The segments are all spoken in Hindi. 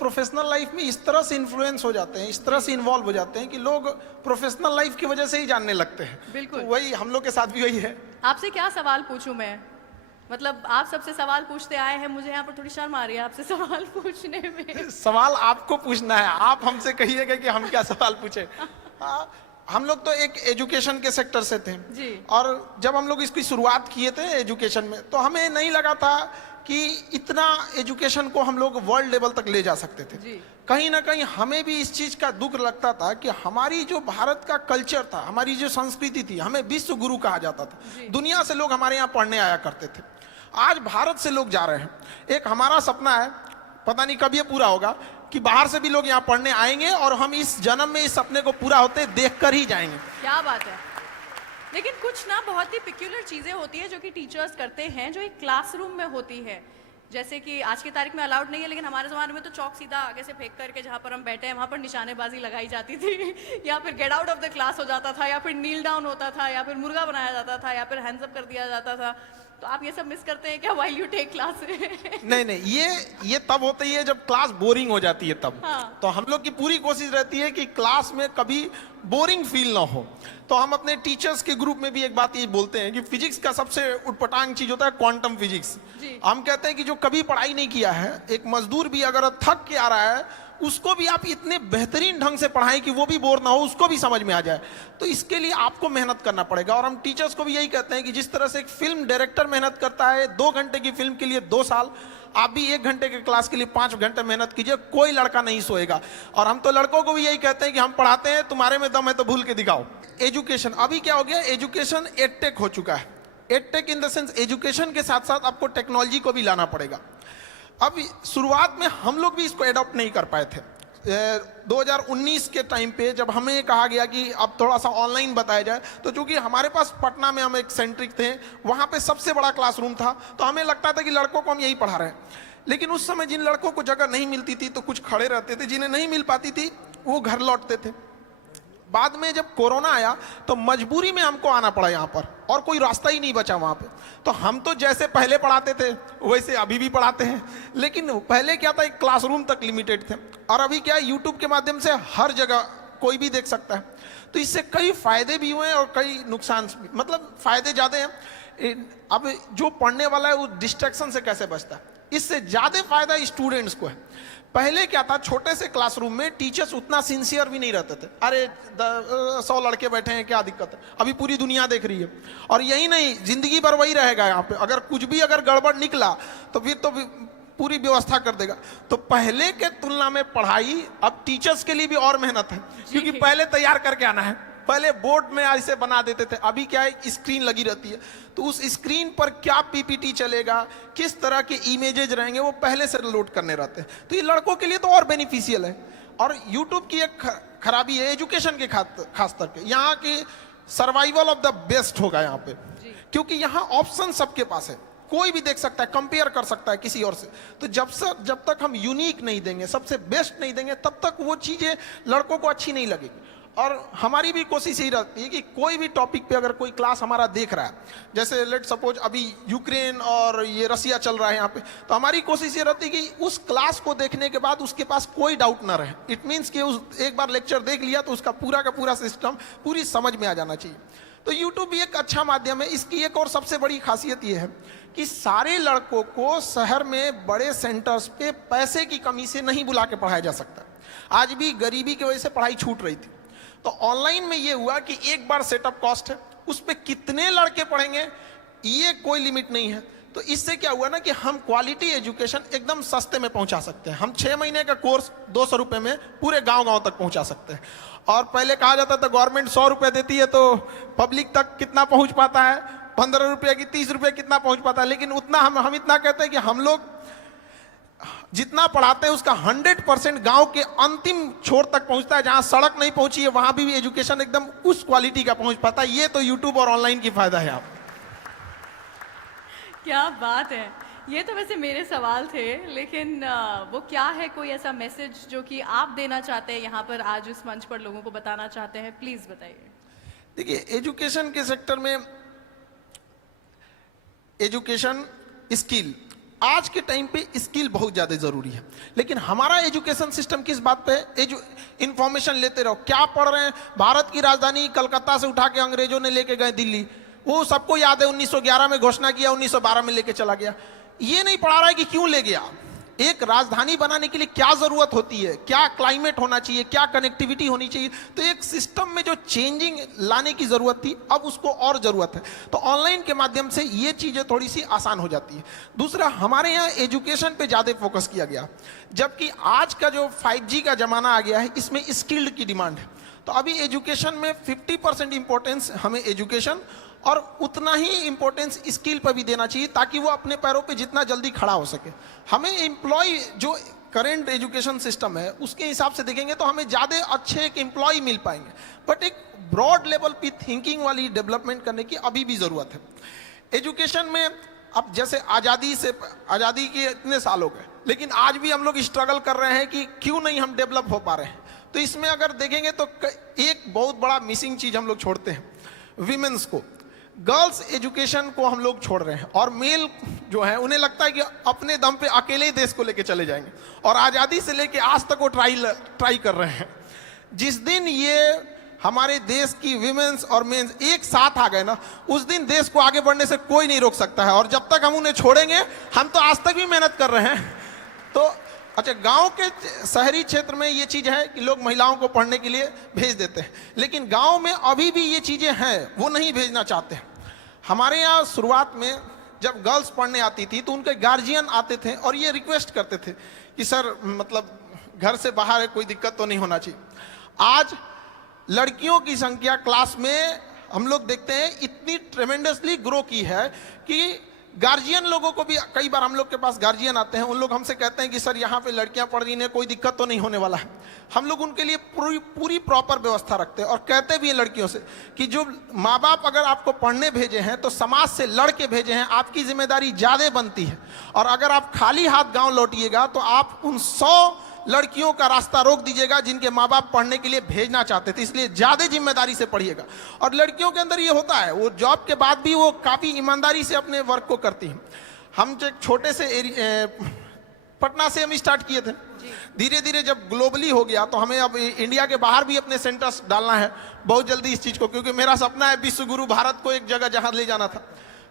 प्रोफेशनल लाइफ में इस तरह से इन्फ्लुएंस हो जाते हैं, इस तरह से इन्वॉल्व हो जाते हैं कि लोग प्रोफेशनल लाइफ की वजह से ही जानने लगते हैं। बिल्कुल। तो वही हम लोग के साथ भी वही है। आपसे क्या सवाल पूछूं मैं? मतलब आप सबसे सवाल पूछते आए हैं, मुझे यहाँ पर थोड़ी शर्म आ रही है आपसे सवाल पूछने में। सवाल आपको पूछना है, आप हमसे कहिएगा कि हम क्या सवाल पूछे। हम लोग तो एक एजुकेशन के सेक्टर से थे जी। और जब हम लोग इसकी शुरुआत किए थे एजुकेशन में, तो हमें नहीं लगा था कि इतना एजुकेशन को हम लोग वर्ल्ड लेवल तक ले जा सकते थे। जी। कहीं ना कहीं हमें भी इस चीज का दुख लगता था कि हमारी जो भारत का कल्चर था, हमारी जो संस्कृति थी, हमें विश्व गुरु कहा जाता था। दुनिया से लोग हमारे यहाँ पढ़ने आया करते थे, आज भारत से लोग जा रहे हैं। एक हमारा सपना है, पता नहीं कब ये पूरा होगा, कि बाहर से भी लोग यहाँ पढ़ने आएंगे और हम इस जन्म में इस सपने को पूरा होते देखकर ही जाएंगे। क्या बात है। लेकिन कुछ ना बहुत ही पिक्यूलर चीजें होती है जो कि टीचर्स करते हैं, जो एक क्लासरूम में होती है। जैसे कि आज की तारीख में अलाउड नहीं है, लेकिन हमारे ज़माने में तो चौक सीधा आगे से फेंक करके जहाँ पर हम बैठे हैं वहाँ पर निशानेबाजी लगाई जाती थी या फिर get out of the class हो जाता था, या फिर नील डाउन होता था, या फिर मुर्गा बनाया जाता था, या फिर हैंड्स अप कर दिया जाता था। तो आप ये सब मिस करते हैं क्या व्हाइल यू टेक क्लास? नहीं, ये तब होती है जब क्लास बोरिंग हो जाती है तब। हाँ। तो हम लोग की पूरी कोशिश रहती है कि क्लास में कभी बोरिंग फील ना हो। तो हम अपने टीचर्स के ग्रुप में भी एक बात ये बोलते हैं कि फिजिक्स का सबसे उटपटांग चीज होता है क्वांटम फिजिक्स। हम कहते हैं कि जो कभी पढ़ाई नहीं किया है, एक मजदूर भी अगर थक के आ रहा है, उसको भी आप इतने बेहतरीन ढंग से पढ़ाएं कि वो भी बोर ना हो, उसको भी समझ में आ जाए। तो इसके लिए आपको मेहनत करना पड़ेगा। और हम टीचर्स को भी यही कहते हैं कि जिस तरह से एक फिल्म डायरेक्टर मेहनत करता है 2 घंटे की फिल्म के लिए 2 साल, आप भी 1 घंटे के क्लास के लिए 5 घंटे मेहनत कीजिए, कोई लड़का नहीं सोएगा। और हम तो लड़कों को भी यही कहते हैं कि हम पढ़ाते हैं, तुम्हारे में दम है तो भूल के दिखाओ। एजुकेशन अभी क्या हो गया, एजुकेशन एडटेक हो चुका है। Edtech in the sense education के साथ साथ आपको टेक्नोलॉजी को भी लाना पड़ेगा। अब शुरुआत में हम लोग भी इसको एडॉप्ट नहीं कर पाए थे। 2019 के टाइम पे जब हमें कहा गया कि अब थोड़ा सा ऑनलाइन बताया जाए, तो चूंकि हमारे पास पटना में हम एक सेंट्रिक थे, वहाँ पे सबसे बड़ा क्लासरूम था, तो हमें लगता था कि लड़कों को हम यही पढ़ा रहे हैं। लेकिन उस समय जिन लड़कों को जगह नहीं मिलती थी तो कुछ खड़े रहते थे, जिन्हें नहीं मिल पाती थी वो घर लौटते थे। बाद में जब कोरोना आया तो मजबूरी में हमको आना पड़ा यहाँ पर, और कोई रास्ता ही नहीं बचा वहाँ पे। तो हम तो जैसे पहले पढ़ाते थे वैसे अभी भी पढ़ाते हैं, लेकिन पहले क्या था, एक क्लासरूम तक लिमिटेड थे, और अभी क्या है, यूट्यूब के माध्यम से हर जगह कोई भी देख सकता है। तो इससे कई फायदे भी हुए हैं और कई नुकसान भी, मतलब फायदे ज़्यादा हैं। अब जो पढ़ने वाला है वो डिस्ट्रैक्शन से कैसे बचता है, इससे ज़्यादा फायदा स्टूडेंट्स को है। पहले क्या था, छोटे से क्लासरूम में टीचर्स उतना सिंसियर भी नहीं रहते थे। अरे 100 लड़के बैठे हैं, क्या दिक्कत है, अभी पूरी दुनिया देख रही है। और यही नहीं, जिंदगी भर वही रहेगा यहाँ पे। अगर कुछ भी अगर गड़बड़ निकला तो फिर तो पूरी व्यवस्था कर देगा। तो पहले के तुलना में पढ़ाई अब टीचर्स के लिए भी और मेहनत है, क्योंकि पहले तैयार करके आना है। पहले बोर्ड में ऐसे बना देते थे, अभी क्या है, स्क्रीन लगी रहती है, तो उस स्क्रीन पर क्या पीपीटी चलेगा, किस तरह के इमेजेज रहेंगे, वो पहले से लोड करने रहते हैं। तो ये लड़कों के लिए तो और बेनिफिशियल है। और यूट्यूब की एक खराबी है एजुकेशन के खास तौर पे, यहाँ की सर्वाइवल ऑफ द बेस्ट होगा यहाँ पे, क्योंकि यहाँ ऑप्शन सबके पास है, कोई भी देख सकता है, कंपेयर कर सकता है किसी और से। तो जब तक हम यूनिक नहीं देंगे, सबसे बेस्ट नहीं देंगे, तब तक वो चीजें लड़कों को अच्छी नहीं लगेगी। और हमारी भी कोशिश यही रहती है कि कोई भी टॉपिक पे अगर कोई क्लास हमारा देख रहा है, जैसे लेट सपोज अभी यूक्रेन और ये रसिया चल रहा है यहाँ पे, तो हमारी कोशिश ये रहती है कि उस क्लास को देखने के बाद उसके पास कोई डाउट ना रहे। इट मीन्स कि उस एक बार लेक्चर देख लिया तो उसका पूरा का पूरा सिस्टम पूरी समझ में आ जाना चाहिए। तो यूट्यूब भी एक अच्छा माध्यम है। इसकी एक और सबसे बड़ी खासियत ये है कि सारे लड़कों को शहर में बड़े सेंटर्स पे पैसे की कमी से नहीं बुला के पढ़ाया जा सकता। आज भी गरीबी की वजह से पढ़ाई छूट रही थी। तो ऑनलाइन में ये हुआ कि एक बार सेटअप कॉस्ट है, उस पर कितने लड़के पढ़ेंगे ये कोई लिमिट नहीं है। तो इससे क्या हुआ ना कि हम क्वालिटी एजुकेशन एकदम सस्ते में पहुंचा सकते हैं। हम 6 महीने का कोर्स 200 रुपये में पूरे गांव तक पहुंचा सकते हैं। और पहले कहा जाता था गवर्नमेंट 100 रुपये देती है तो पब्लिक तक कितना पहुंच पाता है, 15 रुपये की 30 रुपये कितना पहुंच पाता है। लेकिन उतना हम इतना कहते हैं कि हम लोग जितना पढ़ाते हैं उसका 100% गांव के अंतिम छोर तक पहुंचता है। जहां सड़क नहीं पहुंची है वहां भी एजुकेशन एकदम उस क्वालिटी का पहुंच पाता है। ये तो यूट्यूब और ऑनलाइन की फायदा है। आप क्या बात है। ये तो वैसे मेरे सवाल थे, लेकिन वो क्या है, कोई ऐसा मैसेज जो कि आप देना चाहते हैं यहाँ पर आज इस मंच पर लोगों को बताना चाहते हैं, प्लीज बताइए। देखिए, एजुकेशन के सेक्टर में एजुकेशन स्किल आज के टाइम पे स्किल बहुत ज्यादा जरूरी है, लेकिन हमारा एजुकेशन सिस्टम किस बात पे है? इंफॉर्मेशन लेते रहो, क्या पढ़ रहे हैं? भारत की राजधानी कलकत्ता से उठा के अंग्रेजों ने लेके गए दिल्ली, वो सबको याद है 1911 में घोषणा किया, 1912 में लेके चला गया। ये नहीं पढ़ा रहा है कि क्यों ले गया, एक राजधानी बनाने के लिए क्या जरूरत होती है, क्या क्लाइमेट होना चाहिए, क्या कनेक्टिविटी होनी चाहिए। तो एक सिस्टम में जो चेंजिंग लाने की जरूरत थी, अब उसको और जरूरत है। तो ऑनलाइन के माध्यम से ये चीजें थोड़ी सी आसान हो जाती है। दूसरा, हमारे यहाँ एजुकेशन पे ज्यादा फोकस किया गया, जबकि आज का जो 5G का जमाना आ गया है, इसमें स्किल्ड की डिमांड है। तो अभी एजुकेशन में 50% इंपॉर्टेंस हमें एजुकेशन और उतना ही इंपॉर्टेंस स्किल पर भी देना चाहिए, ताकि वो अपने पैरों पे जितना जल्दी खड़ा हो सके। हमें एम्प्लॉय जो करंट एजुकेशन सिस्टम है उसके हिसाब से देखेंगे तो हमें ज़्यादा अच्छे एक एम्प्लॉय मिल पाएंगे, बट एक ब्रॉड लेवल पे थिंकिंग वाली डेवलपमेंट करने की अभी भी ज़रूरत है। एजुकेशन में अब जैसे आज़ादी के इतने साल हो गए, लेकिन आज भी हम लोग स्ट्रगल कर रहे हैं कि क्यों नहीं हम डेवलप हो पा रहे हैं। तो इसमें अगर देखेंगे तो एक बहुत बड़ा मिसिंग चीज़ हम लोग छोड़ते हैं, विमेंस को। गर्ल्स एजुकेशन को हम लोग छोड़ रहे हैं, और मेल जो है उन्हें लगता है कि अपने दम पे अकेले ही देश को लेके चले जाएंगे, और आज़ादी से लेके आज तक वो ट्राई कर रहे हैं। जिस दिन ये हमारे देश की विमेंस और मेंस एक साथ आ गए ना, उस दिन देश को आगे बढ़ने से कोई नहीं रोक सकता है। और जब तक हम उन्हें छोड़ेंगे, हम तो आज तक भी मेहनत कर रहे हैं। तो अच्छा, गांव के शहरी क्षेत्र में ये चीज़ है कि लोग महिलाओं को पढ़ने के लिए भेज देते हैं, लेकिन गांव में अभी भी ये चीज़ें हैं, वो नहीं भेजना चाहते हैं। हमारे यहाँ शुरुआत में जब गर्ल्स पढ़ने आती थी तो उनके गार्जियन आते थे और ये रिक्वेस्ट करते थे कि सर मतलब घर से बाहर है, कोई दिक्कत तो नहीं होना चाहिए। आज लड़कियों की संख्या क्लास में हम लोग देखते हैं इतनी ट्रेमेंडसली ग्रो की है कि गार्जियन लोगों को भी, कई बार हम लोग के पास गार्जियन आते हैं, उन लोग हमसे कहते हैं कि सर यहाँ पे लड़कियाँ पढ़ रही हैं, कोई दिक्कत तो नहीं होने वाला है। हम लोग उनके लिए पूरी प्रॉपर व्यवस्था रखते हैं, और कहते भी हैं लड़कियों से कि जो माँ बाप अगर आपको पढ़ने भेजे हैं तो समाज से लड़ के भेजे हैं, आपकी जिम्मेदारी ज़्यादा बनती है। और अगर आप खाली हाथ गाँव लौटिएगा तो आप उन 100 लड़कियों का रास्ता रोक दीजिएगा जिनके माँ बाप पढ़ने के लिए भेजना चाहते थे। इसलिए ज़्यादा जिम्मेदारी से पढ़िएगा। और लड़कियों के अंदर ये होता है, वो जॉब के बाद भी वो काफ़ी ईमानदारी से अपने वर्क को करती हैं। हम जो छोटे से पटना से हम स्टार्ट किए थे, धीरे धीरे जब ग्लोबली हो गया तो हमें अब इंडिया के बाहर भी अपने सेंटर्स डालना है बहुत जल्दी इस चीज़ को, क्योंकि मेरा सपना है विश्व गुरु भारत को एक जगह जहाँ ले जाना था।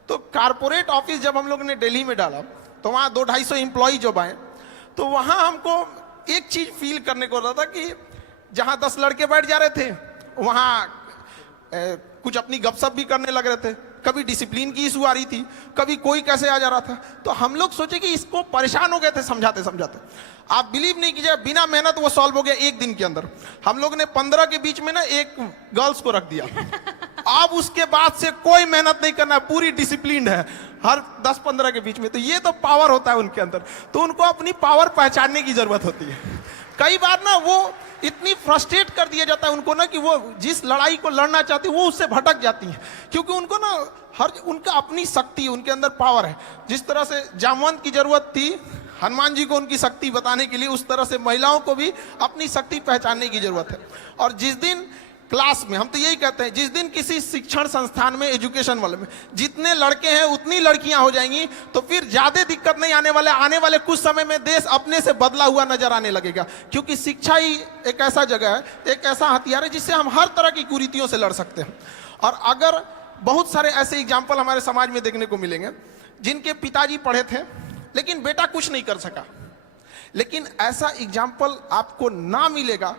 तो कारपोरेट ऑफिस जब हम लोग ने दिल्ली में डाला तो वहाँ 200-250 एम्प्लॉय जब आए तो वहाँ हमको एक चीज फील करने को रहा था कि जहां 10 लड़के बैठ जा रहे थे वहां कुछ अपनी गपशप भी करने लग रहे थे, कभी डिसिप्लिन की इशू आ रही थी, कभी कोई कैसे आ जा रहा था। तो हम लोग सोचे कि इसको परेशान हो गए थे समझाते समझाते। आप बिलीव नहीं कीजिए, बिना मेहनत वो सॉल्व हो गया एक दिन के अंदर। हम लोग ने 15 के बीच में ना एक गर्ल्स को रख दिया। अब उसके बाद से कोई मेहनत नहीं करना, पूरी डिसिप्लिन है हर 10-15 के बीच में। तो ये तो पावर होता है उनके अंदर, तो उनको अपनी पावर पहचानने की जरूरत होती है। कई बार ना वो इतनी फ्रस्ट्रेट कर दिया जाता है उनको ना कि वो जिस लड़ाई को लड़ना चाहती है वो उससे भटक जाती है, क्योंकि उनको ना उनका अपनी शक्ति, उनके अंदर पावर है। जिस तरह से जामवंत की जरूरत थी हनुमान जी को उनकी शक्ति बताने के लिए, उस तरह से महिलाओं को भी अपनी शक्ति पहचानने की जरूरत है। और जिस दिन क्लास में, हम तो यही कहते हैं, जिस दिन किसी शिक्षण संस्थान में, एजुकेशन वाले में जितने लड़के हैं उतनी लड़कियां हो जाएंगी, तो फिर ज्यादा दिक्कत नहीं आने वाले कुछ समय में देश अपने से बदला हुआ नजर आने लगेगा। क्योंकि शिक्षा ही एक ऐसा जगह है, एक ऐसा हथियार है जिससे हम हर तरह की कुरीतियों से लड़ सकते हैं। और अगर बहुत सारे ऐसे एग्जाम्पल हमारे समाज में देखने को मिलेंगे जिनके पिताजी पढ़े थे लेकिन बेटा कुछ नहीं कर सका, लेकिन ऐसा एग्जाम्पल आपको ना मिलेगा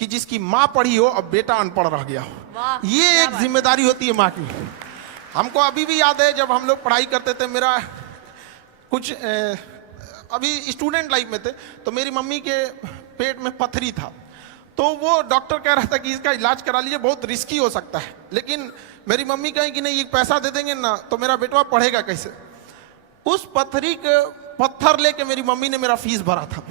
कि जिसकी माँ पढ़ी हो और बेटा अनपढ़ रह गया हो। ये एक जिम्मेदारी होती है माँ की। हमको अभी भी याद है जब हम लोग पढ़ाई करते थे, मेरा कुछ अभी स्टूडेंट लाइफ में थे, तो मेरी मम्मी के पेट में पथरी था। तो वो डॉक्टर कह रहा था कि इसका इलाज करा लीजिए, बहुत रिस्की हो सकता है। लेकिन मेरी मम्मी कहे कि नहीं, ये पैसा दे देंगे ना तो मेरा बेटवा पढ़ेगा कैसे। उस पथरी के पत्थर लेके मेरी मम्मी ने मेरा फीस भरा था।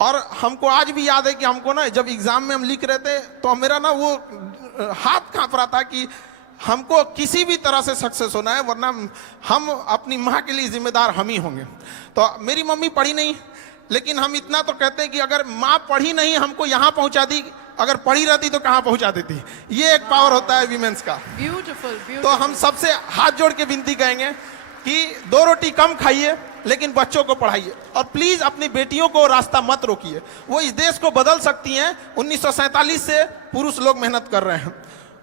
और हमको आज भी याद है कि हमको ना जब एग्जाम में हम लिख रहे थे तो मेरा ना वो हाथ कांप रहा था कि हमको किसी भी तरह से सक्सेस होना है, वरना हम अपनी माँ के लिए जिम्मेदार हम ही होंगे। तो मेरी मम्मी पढ़ी नहीं, लेकिन हम इतना तो कहते हैं कि अगर माँ पढ़ी नहीं हमको यहाँ पहुँचा दी, अगर पढ़ी रहती तो कहाँ पहुँचा देती। ये एक पावर होता है विमेंस का। ब्यूटीफुल। तो हम सबसे हाथ जोड़ के विनती कहेंगे कि 2 रोटी कम खाइए लेकिन बच्चों को पढ़ाइए और प्लीज अपनी बेटियों को रास्ता मत रोकिए। वो इस देश को बदल सकती हैं। 1947 से पुरुष लोग मेहनत कर रहे हैं,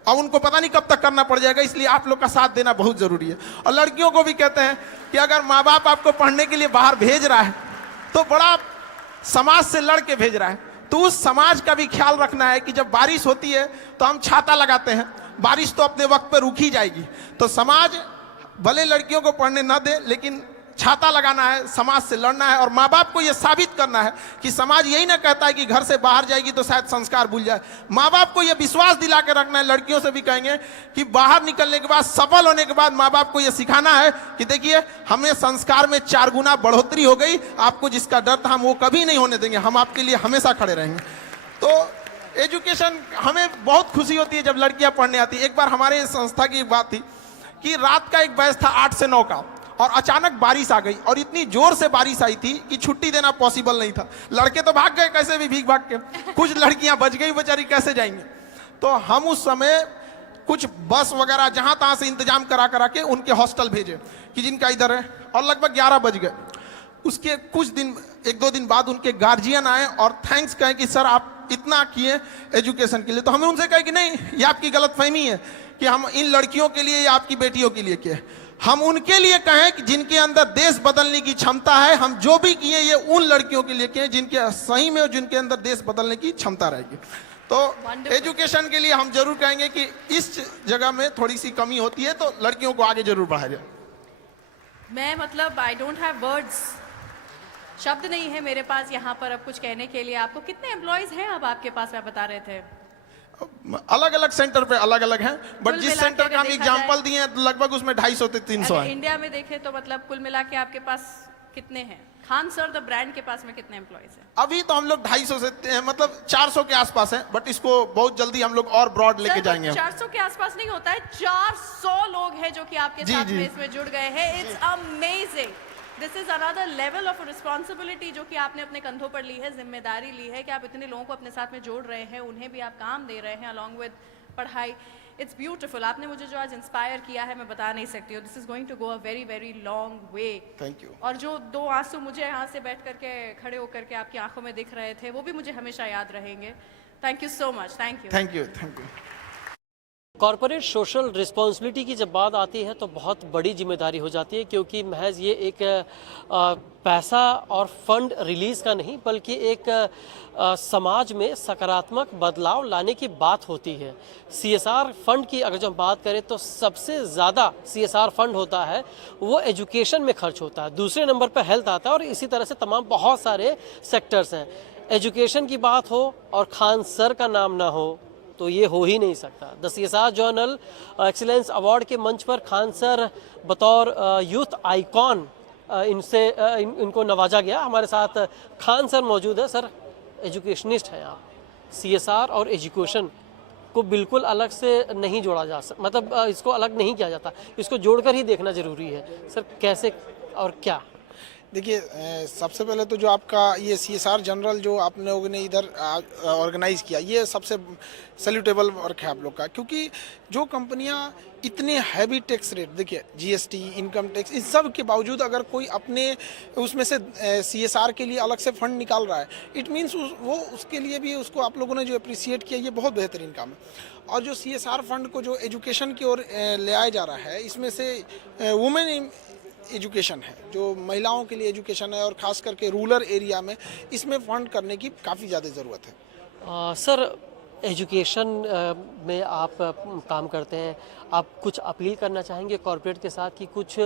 अब उनको पता नहीं कब तक करना पड़ जाएगा, इसलिए आप लोग का साथ देना बहुत जरूरी है। और लड़कियों को भी कहते हैं कि अगर माँ बाप आपको पढ़ने के लिए बाहर भेज रहा है तो बड़ा समाज से लड़ के भेज रहा है, तो उस समाज का भी ख्याल रखना है कि जब बारिश होती है तो हम छाता लगाते हैं, बारिश तो अपने वक्त पे रुक ही जाएगी। तो समाज भले लड़कियों को पढ़ने ना दे, लेकिन छाता लगाना है, समाज से लड़ना है और माँ बाप को यह साबित करना है कि समाज यही ना कहता है कि घर से बाहर जाएगी तो शायद संस्कार भूल जाए। माँ बाप को यह विश्वास दिला के रखना है। लड़कियों से भी कहेंगे कि बाहर निकलने के बाद, सफल होने के बाद माँ बाप को यह सिखाना है कि देखिए हमें संस्कार में 4 गुना बढ़ोतरी हो गई, आपको जिसका डर था हम वो कभी नहीं होने देंगे, हम आपके लिए हमेशा खड़े रहेंगे। तो एजुकेशन, हमें बहुत खुशी होती है जब लड़कियां पढ़ने आती है। एक बार हमारे संस्था की एक बात थी कि रात का एक बैच था 8 से 9 का, और अचानक बारिश आ गई और इतनी जोर से बारिश आई थी कि छुट्टी देना पॉसिबल नहीं था। लड़के तो भाग गए कैसे भी भीग भाग के, कुछ लड़कियां बच गई, बेचारी कैसे जाएंगी। तो हम उस समय कुछ बस वगैरह जहां तहां से इंतजाम करा के उनके हॉस्टल भेजे कि जिनका इधर है, और लगभग 11 बज गए। उसके कुछ दिन, 1-2 दिन बाद उनके गार्जियन आए और थैंक्स कहे कि सर आप इतना किए एजुकेशन के लिए। तो हमें उनसे कहे कि नहीं, ये आपकी गलतफहमी है कि हम इन लड़कियों के लिए या आपकी बेटियों के लिए किए। हम उनके लिए कहें कि जिनके अंदर देश बदलने की क्षमता है। हम जो भी किए ये उन लड़कियों के लिए किए जिनके सही में, जिनके अंदर देश बदलने की क्षमता रहेगी। तो एजुकेशन के लिए हम जरूर कहेंगे कि इस जगह में थोड़ी सी कमी होती है, तो लड़कियों को आगे जरूर बढ़ाया जाए। मैं मतलब आई डोंट हैव वर्ड्स, शब्द नहीं है मेरे पास यहाँ पर अब कुछ कहने के लिए। आपको कितने एम्प्लॉयज हैं अब आपके पास, आप बता रहे थे? अलग अलग सेंटर पे अलग अलग हैं, बट जिस सेंटर का हम देखा एग्जांपल दिए हैं लगभग उसमें 250 से 300 अगर है। इंडिया में देखें तो मतलब कुल मिला के आपके पास कितने हैं? खान सर द ब्रांड के पास में कितने एम्प्लॉयज हैं? अभी तो हम लोग 250 से मतलब 400 के आसपास है, बट इसको बहुत जल्दी हम लोग और ब्रॉड लेके जाएंगे। 400 के आसपास नहीं होता है, 400 लोग हैं जो कि आपके साथ में इसमें जुड़ गए हैं। It's amazing. This is another level of responsibility जो कि आपने अपने कंधों पर ली है, जिम्मेदारी ली है कि आप इतने लोगों को अपने साथ में जोड़ रहे हैं, उन्हें भी आप काम दे रहे हैं अलॉन्ग विद पढ़ाई। It's beautiful. आपने मुझे जो आज इंस्पायर किया है मैं बता नहीं सकती हूँ। This is going to go a very very long way. Thank you. और जो 2 आंसू मुझे यहाँ से बैठ करके खड़े होकर के आपकी आंखों में दिख रहे थे वो भी मुझे हमेशा याद रहेंगे। Thank you so much. Thank you. Thank you. Thank you. Corporate social responsibility की जब बात आती है तो बहुत बड़ी जिम्मेदारी हो जाती है, क्योंकि महज ये एक पैसा और फंड रिलीज़ का नहीं, बल्कि एक समाज में सकारात्मक बदलाव लाने की बात होती है। CSR फंड की अगर जो हम बात करें तो सबसे ज़्यादा CSR फंड होता है वो एजुकेशन में खर्च होता है, दूसरे नंबर पर हेल्थ आता है, और इसी तरह से तमाम बहुत सारे सेक्टर्स हैं। एजुकेशन की बात हो और खान सर का नाम ना हो तो ये हो ही नहीं सकता। The CSR journal excellence award के मंच पर खान सर बतौर यूथ आइकॉन इनको नवाजा गया। हमारे साथ खान सर मौजूद है। सर एजुकेशनिस्ट हैं आप, CSR और एजुकेशन को बिल्कुल अलग से नहीं जोड़ा जा सकता, मतलब इसको अलग नहीं किया जाता, इसको जोड़कर ही देखना ज़रूरी है। सर कैसे और क्या? देखिए, सबसे पहले तो जो आपका ये CSR जनरल जो आप लोगों ने इधर ऑर्गेनाइज़ किया, ये सबसे सैल्यूटेबल वर्क है आप लोग का, क्योंकि जो कंपनियां इतने हैवी टैक्स रेट, देखिए GST, इनकम टैक्स, इन सब के बावजूद अगर कोई अपने उसमें से CSR के लिए अलग से फंड निकाल रहा है, इट मीन्स वो उसके लिए भी उसको आप लोगों ने जो अप्रिसिएट किया, ये बहुत बेहतरीन काम है। और जो CSR फंड को जो एजुकेशन की ओर ले आया जा रहा है, इसमें से वुमेन एजुकेशन है, जो महिलाओं के लिए एजुकेशन है, और ख़ास करके रूरल एरिया में इसमें फंड करने की काफ़ी ज़्यादा ज़रूरत है। सर एजुकेशन में आप काम करते हैं, आप कुछ अपील करना चाहेंगे कॉर्पोरेट के साथ कि कुछ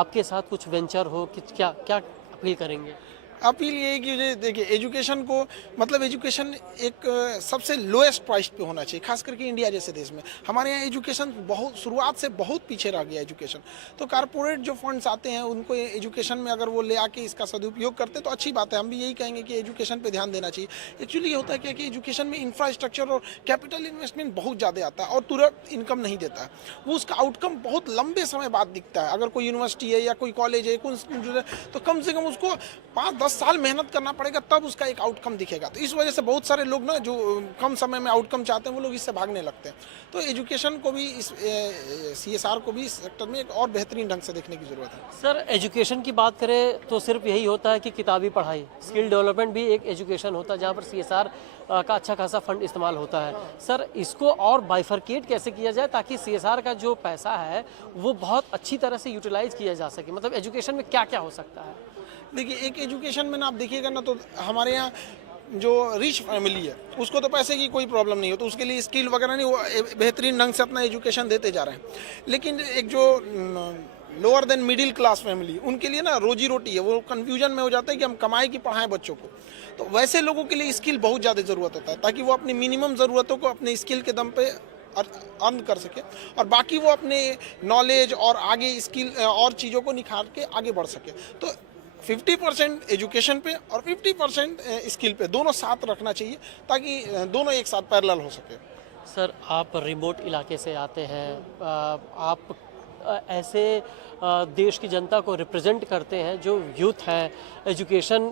आपके साथ कुछ वेंचर हो, कि क्या क्या अपील करेंगे? अपील ये है कि देखिए, एजुकेशन को मतलब एजुकेशन एक सबसे लोएस्ट प्राइस पे होना चाहिए, खास करके इंडिया जैसे देश में। हमारे यहाँ एजुकेशन बहुत शुरुआत से बहुत पीछे रह गया एजुकेशन। तो कारपोरेट जो फंड्स आते हैं उनको एजुकेशन में अगर वो ले आके इसका सदुपयोग करते तो अच्छी बात है। हम भी यही कहेंगे कि एजुकेशन पे ध्यान देना चाहिए। एक्चुअली ये होता है क्या कि एजुकेशन में इंफ्रास्ट्रक्चर और कैपिटल इन्वेस्टमेंट बहुत ज़्यादा आता है और तुरंत इनकम नहीं देता है। वो उसका आउटकम बहुत लंबे समय बाद दिखता है। अगर कोई यूनिवर्सिटी है या कोई कॉलेज है, कोई इंस्टीट्यूट है, तो कम से कम उसको 5-10 10 साल मेहनत करना पड़ेगा, तब उसका एक आउटकम दिखेगा। तो इस वजह से बहुत सारे लोग ना जो कम समय में आउटकम चाहते हैं वो लोग इससे भागने लगते हैं। तो एजुकेशन को भी, इस CSR को भी इस सेक्टर में एक और बेहतरीन ढंग से देखने की ज़रूरत है। सर एजुकेशन की बात करें तो सिर्फ यही होता है कि किताबी पढ़ाई, स्किल डेवलपमेंट भी एक एजुकेशन होता है जहाँ पर CSR का अच्छा खासा फंड इस्तेमाल होता है। सर इसको और बाइफरकेट कैसे किया जाए ताकि CSR का जो पैसा है वो बहुत अच्छी तरह से यूटिलाइज किया जा सके, मतलब एजुकेशन में क्या क्या हो सकता है? देखिए, एक एजुकेशन में ना आप देखिएगा ना, तो हमारे यहाँ जो रिच फैमिली है उसको तो पैसे की कोई प्रॉब्लम नहीं हो, तो उसके लिए स्किल वगैरह नहीं, वो बेहतरीन ढंग से अपना एजुकेशन देते जा रहे हैं। लेकिन एक जो lower than middle class family, उनके लिए ना रोजी रोटी है, वो कंफ्यूजन में हो जाता है कि हम कमाए कि पढ़ाएं बच्चों को। तो वैसे लोगों के लिए स्किल बहुत ज़्यादा ज़रूरत होता है ताकि वो अपनी मिनिमम ज़रूरतों को अपने स्किल के दम पे अर्न कर सके, और बाकी वो अपने नॉलेज और आगे स्किल और चीज़ों को निखार के आगे बढ़ सके। तो 50% एजुकेशन पे और 50% स्किल पे, दोनों साथ रखना चाहिए ताकि दोनों एक साथ पैरेलल हो सके। सर आप रिमोट इलाके से आते हैं, आप ऐसे देश की जनता को रिप्रेजेंट करते हैं जो यूथ है, एजुकेशन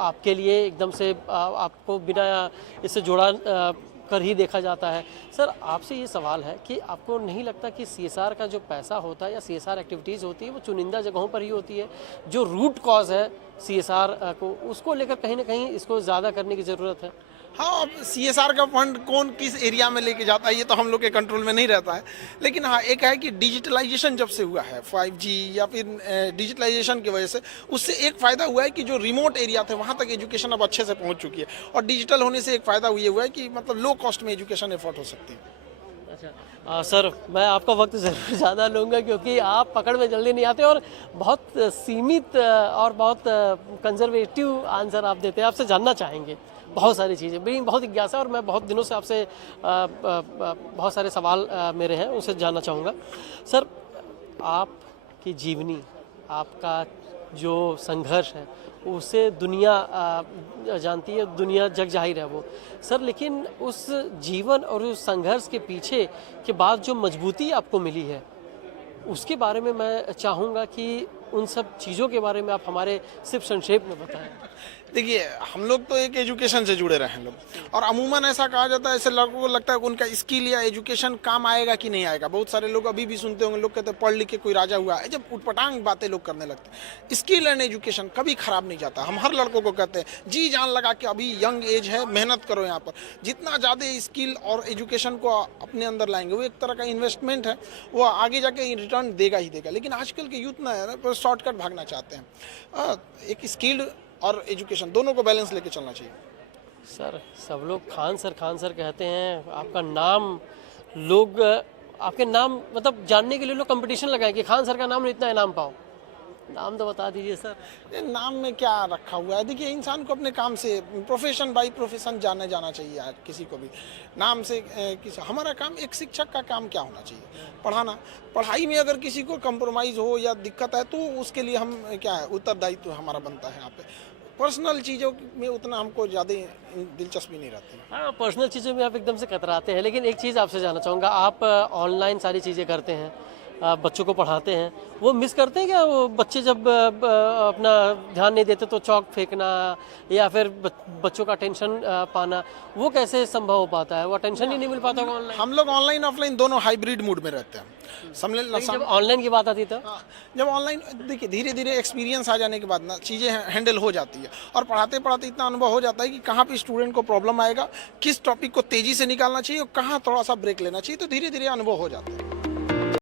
आपके लिए एकदम से आपको बिना इससे जोड़ा कर ही देखा जाता है। सर आपसे ये सवाल है कि आपको नहीं लगता कि CSR का जो पैसा होता है या CSR एक्टिविटीज़ होती है वो चुनिंदा जगहों पर ही होती है, जो रूट कॉज है CSR को, उसको लेकर कहीं ना कहीं इसको ज़्यादा करने की ज़रूरत है? हाँ, अब CSR का फंड कौन किस एरिया में लेके जाता है ये तो हम लोग के कंट्रोल में नहीं रहता है। लेकिन हाँ, एक है कि डिजिटलाइजेशन जब से हुआ है, 5G या फिर डिजिटलाइजेशन की वजह से, उससे एक फ़ायदा हुआ है कि जो रिमोट एरिया थे वहाँ तक एजुकेशन अब अच्छे से पहुँच चुकी है। और डिजिटल होने से एक फ़ायदा ये हुआ है कि मतलब लो कॉस्ट में एजुकेशन एफोर्ड हो सकती है। अच्छा सर, मैं आपका वक्त ज़रूर ज़्यादा लूँगा क्योंकि आप पकड़ में जल्दी नहीं आते और बहुत सीमित और बहुत कंजर्वेटिव आंसर आप देते हैं। आपसे जानना चाहेंगे बहुत सारी चीज़ें, मेरी बहुत जिज्ञासा और मैं बहुत दिनों से आपसे बहुत सारे सवाल मेरे हैं, उनसे जानना चाहूँगा। सर आपकी जीवनी, आपका जो संघर्ष है उसे दुनिया जानती है, दुनिया जग जाहिर है वो। सर लेकिन उस जीवन और उस संघर्ष के पीछे के बाद जो मजबूती आपको मिली है उसके बारे में मैं चाहूँगा कि उन सब चीज़ों के बारे में आप हमारे सिर्फ संक्षेप में बताएं। देखिए, हम लोग तो एक एजुकेशन से जुड़े रहे हैं लोग, और अमूमन ऐसा कहा जाता है, ऐसे लोगों को लगता है कि उनका स्किल या एजुकेशन काम आएगा कि नहीं आएगा। बहुत सारे लोग अभी भी सुनते होंगे, लोग कहते हैं पढ़ लिख के कोई राजा हुआ है, जब उटपटांग बातें लोग करने लगते हैं। स्किल एंड एजुकेशन कभी खराब नहीं जाता। हम हर लड़कों को कहते हैं जी जान लगा के, अभी यंग एज है, मेहनत करो यहाँ पर। जितना ज़्यादा स्किल और एजुकेशन को अपने अंदर लाएंगे वो एक तरह का इन्वेस्टमेंट है, वो आगे जाके रिटर्न देगा ही देगा। लेकिन आजकल के यूथ ना शॉर्टकट भागना चाहते हैं। एक स्किल्ड और एजुकेशन दोनों को बैलेंस लेके चलना चाहिए। सर सब लोग खान सर कहते हैं, आपका नाम लोग आपके नाम मतलब जानने के लिए लोग कंपटीशन लगाएं कि खान सर का नाम इतना इनाम पाओ। नाम तो बता दीजिए सर। नाम में क्या रखा हुआ है? देखिए, इंसान को अपने काम से, प्रोफेशन बाय प्रोफेशन जाना चाहिए। आज किसी को भी नाम से हमारा काम, एक शिक्षक का काम क्या होना चाहिए? पढ़ाना। पढ़ाई में अगर किसी को कंप्रोमाइज़ हो या दिक्कत है तो उसके लिए हम क्या है, उत्तरदायित्व हमारा बनता है। यहाँ पे पर्सनल चीज़ों में उतना हमको ज़्यादा दिलचस्पी नहीं रहती है। हाँ, पर्सनल चीज़ों में आप एकदम से कतराते हैं। लेकिन एक चीज़ आपसे जानना चाहूँगा, आप ऑनलाइन सारी चीज़ें करते हैं, बच्चों को पढ़ाते हैं, वो मिस करते हैं क्या? वो बच्चे जब अपना ध्यान नहीं देते तो चौक फेंकना या फिर बच्चों का अटेंशन पाना, वो कैसे संभव हो पाता है? वो अटेंशन ही नहीं मिल पाता होगा ऑनलाइन? हम लोग ऑनलाइन ऑफलाइन दोनों हाइब्रिड मूड में रहते हैं। जब ऑनलाइन की बात आती है जब ऑनलाइन, देखिए, धीरे धीरे एक्सपीरियंस आ जाने के बाद ना चीज़ें हैंडल हो जाती है, और पढ़ाते पढ़ाते इतना अनुभव हो जाता है कि कहाँ पे स्टूडेंट को प्रॉब्लम आएगा, किस टॉपिक को तेज़ी से निकालना चाहिए और कहाँ थोड़ा सा ब्रेक लेना चाहिए, तो धीरे धीरे अनुभव हो जाता है।